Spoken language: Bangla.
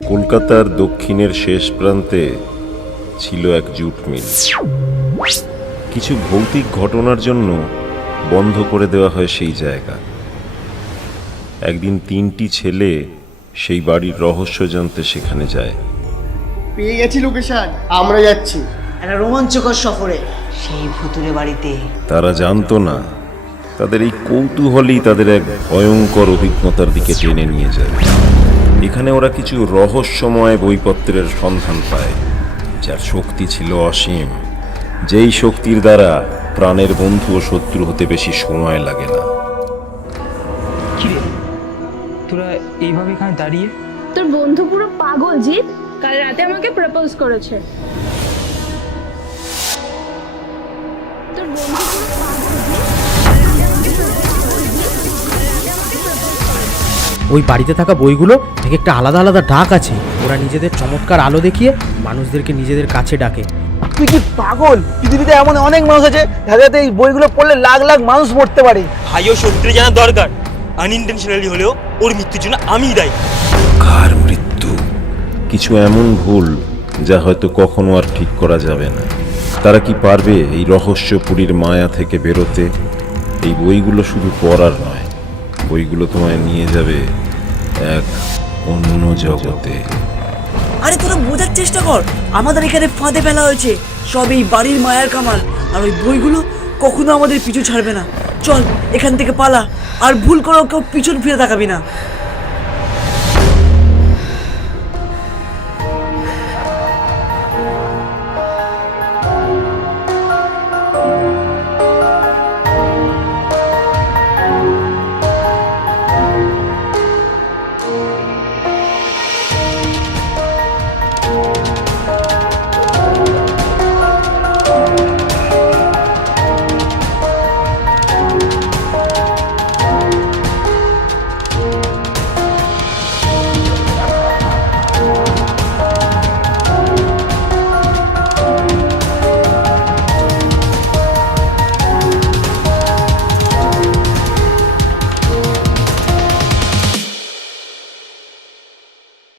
কলকাতার দক্ষিণের শেষ প্রান্তে ছিল এক জুট মিল। কিছু ভৌতিক ঘটনার জন্য বন্ধ করে দেওয়া হয় সেই জায়গা। একদিন তিনটি ছেলে সেই বাড়ির রহস্য জানতে সেখানে যায়। পেয়ে গেছি লোকেশন, আমরা যাচ্ছি একটা রোমাঞ্চকর সফরে সেই ভুতুরে বাড়িতে। তারা জানতো না তাদের এই কৌতূহলই তাদের এক ভয়ঙ্কর অভিজ্ঞতার দিকে টেনে নিয়ে যায়। এখানে ওরা কিছু রহস্যময় বইপত্রের সন্ধান পায়, যার শক্তি ছিল অসীম, যেই শক্তির দ্বারা প্রাণের বন্ধু ও শত্রু হতে বেশি সময় লাগে না। কিরে তোরা এইভাবে এখানে দাঁড়িয়ে? তোর বন্ধু পুরো পাগল জিৎ, কাল রাতে আমাকে প্রপোজ করেছে। তোর বন্ধু পুরো পাগল জিৎ। ওই বাড়িতে থাকা বইগুলো এক একটা আলাদা আলাদা ডাক আছে। ওরা নিজেদের চমৎকার আলো দেখিয়ে মানুষদেরকে নিজেদের কাছে ডাকে। তুই কি পাগল? পৃথিবীতে এমন অনেক মানুষ আছে যাদের এই বইগুলো পড়লে লাখ লাখ মানুষ মরতে পারে। ভাইও সত্যি জানা দরকার। আনইনটেনশনালি হলেও ওর মৃত্যুর জন্য আমিই দায়ী। কার মৃত্যু? কিছু এমন ভুল যা হয়তো কখনো আর ঠিক করা যাবে না। তারা কি পারবে এই রহস্যপুরীর মায়া থেকে বেরোতে? এই বইগুলো শুধু পড়ার নয়, বইগুলো তোমায় নিয়ে যাবে এক অন্য জগতে। আরে তোরা বোঝার চেষ্টা কর, আমাদের এখানে ফাঁদে ফেলা হয়েছে। সব এই বাড়ির মায়ার কামাল, আর ওই বইগুলো কখনো আমাদের পিছু ছাড়বে না। চল এখান থেকে পালা, আর ভুল করে কেউ পিছন ফিরে তাকাবি না।